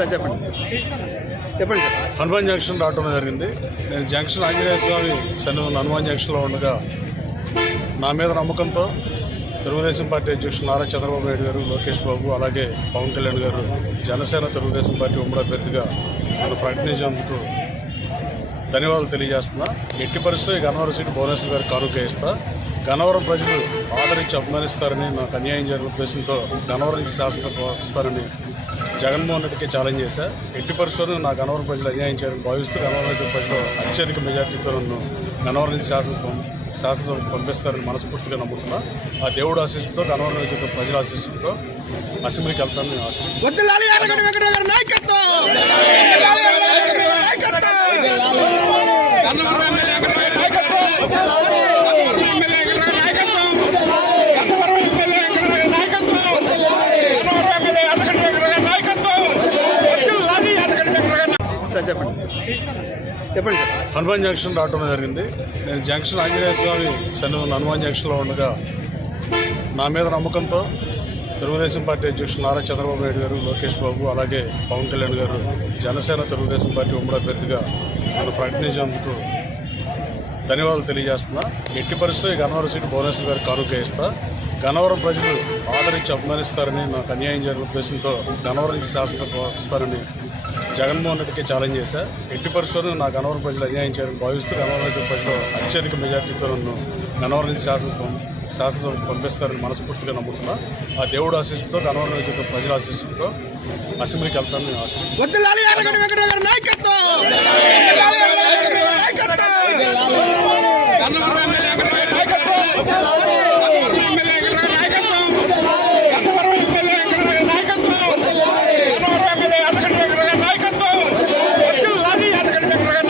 Sir చెప్పండి. చెప్పండి sir. Hanuman junction రావడం జరిగింది. నేను జంక్షన్ ఆంజనేయ స్వామి సన్నిధి హనుమాన్ జంక్షన్లో ఉండగా నా మీద నమ్మకంతో తెలుగుదేశం పార్టీ అధ్యక్షులు నారా చంద్రబాబు నాయుడు గారు లోకేష్ బాబు అలాగే పవన్ కళ్యాణ్ గారు జనసేన తెలుగుదేశం పార్టీ ఉమ్మడి అభ్యర్థిగా నన్ను ప్రకటించేందుకు ధన్యవాదాలు తెలియజేస్తున్నా. ఎట్టి పరిస్థితుల్లో ఈ గన్నవరం సీటు భువనేశ్వర్ గారికి కానుక ఇస్తా గన్నవరం ప్రజలు ఆదరించి అభిమానిస్తారని నాకు అన్యాయం జరిగిన ఉద్దేశంతో గన్నవరం నుంచి శాసనం ఇస్తారని జగన్మోహన్ రెడ్డికి ఛాలెంజ్ చేశా. ఎట్టి పరిస్థితుల్లో నా గన్నవరం ప్రజలు అన్యాయం చేయాలని భావిస్తూ గన్నవరం రైతుల ప్రజలు అత్యధిక మెజార్టీతో నన్ను గన్నవరం నుంచి శాసనసభ శాసనసభకు పంపిస్తారని మనస్ఫూర్తిగా నమ్ముతున్నా. ఆ దేవుడు ఆశీస్సుతో గన్నవరం రైతుల ప్రజల ఆశీస్సుతో అసెంబ్లీకి వెళ్తానని నేను ఆశిస్తున్నాను సార్ చెప్పండి. చెప్పండి సార్. హనుమాన్ జంక్షన్ రావడం జరిగింది. నేను జంక్షన్ ఆంజనేయ స్వామి సన్నిధిలో హనుమాన్ జంక్షన్లో ఉండగా నా మీద నమ్మకంతో తెలుగుదేశం పార్టీ అధ్యక్షులు నారా చంద్రబాబు నాయుడు గారు లోకేష్ బాబు అలాగే పవన్ కళ్యాణ్ గారు జనసేన తెలుగుదేశం పార్టీ ఉమ్మడి అభ్యర్థిగా నన్ను ప్రకటించేందుకు ధన్యవాదాలు తెలియజేస్తున్నా. ఎట్టి పరిస్థితుల్లో గన్నవరం సీటు భువనేశ్వర్ గారికి కానుక ఇస్తా గన్నవరం ప్రజలు ఆదరించి అభిమానిస్తారని నాకు అన్యాయం జరిగిన ఉద్దేశంతో గన్నవరం నుంచి శాసనం ఇస్తారని జగన్మోహన్ రెడ్డికి ఛాలెంజ్ చేశా. ఎట్టి పరిస్థితుల్లో నా గన్నవరం ప్రజలు అన్యాయం చేయాలని భావిస్తూ గన్నవరం ప్రజలు అత్యధిక మెజార్టీతో నన్ను గన్నవరం నుంచి శాసనసభ శాసనసభకు పంపిస్తారని మనస్ఫూర్తిగా నమ్ముతున్నా. ఆ దేవుడు ఆశీస్సుతో గన్నవరం రైతుల ప్రజల ఆశీస్సుతో అసెంబ్లీకి వెళ్తానని నేను ఆశిస్తున్నాను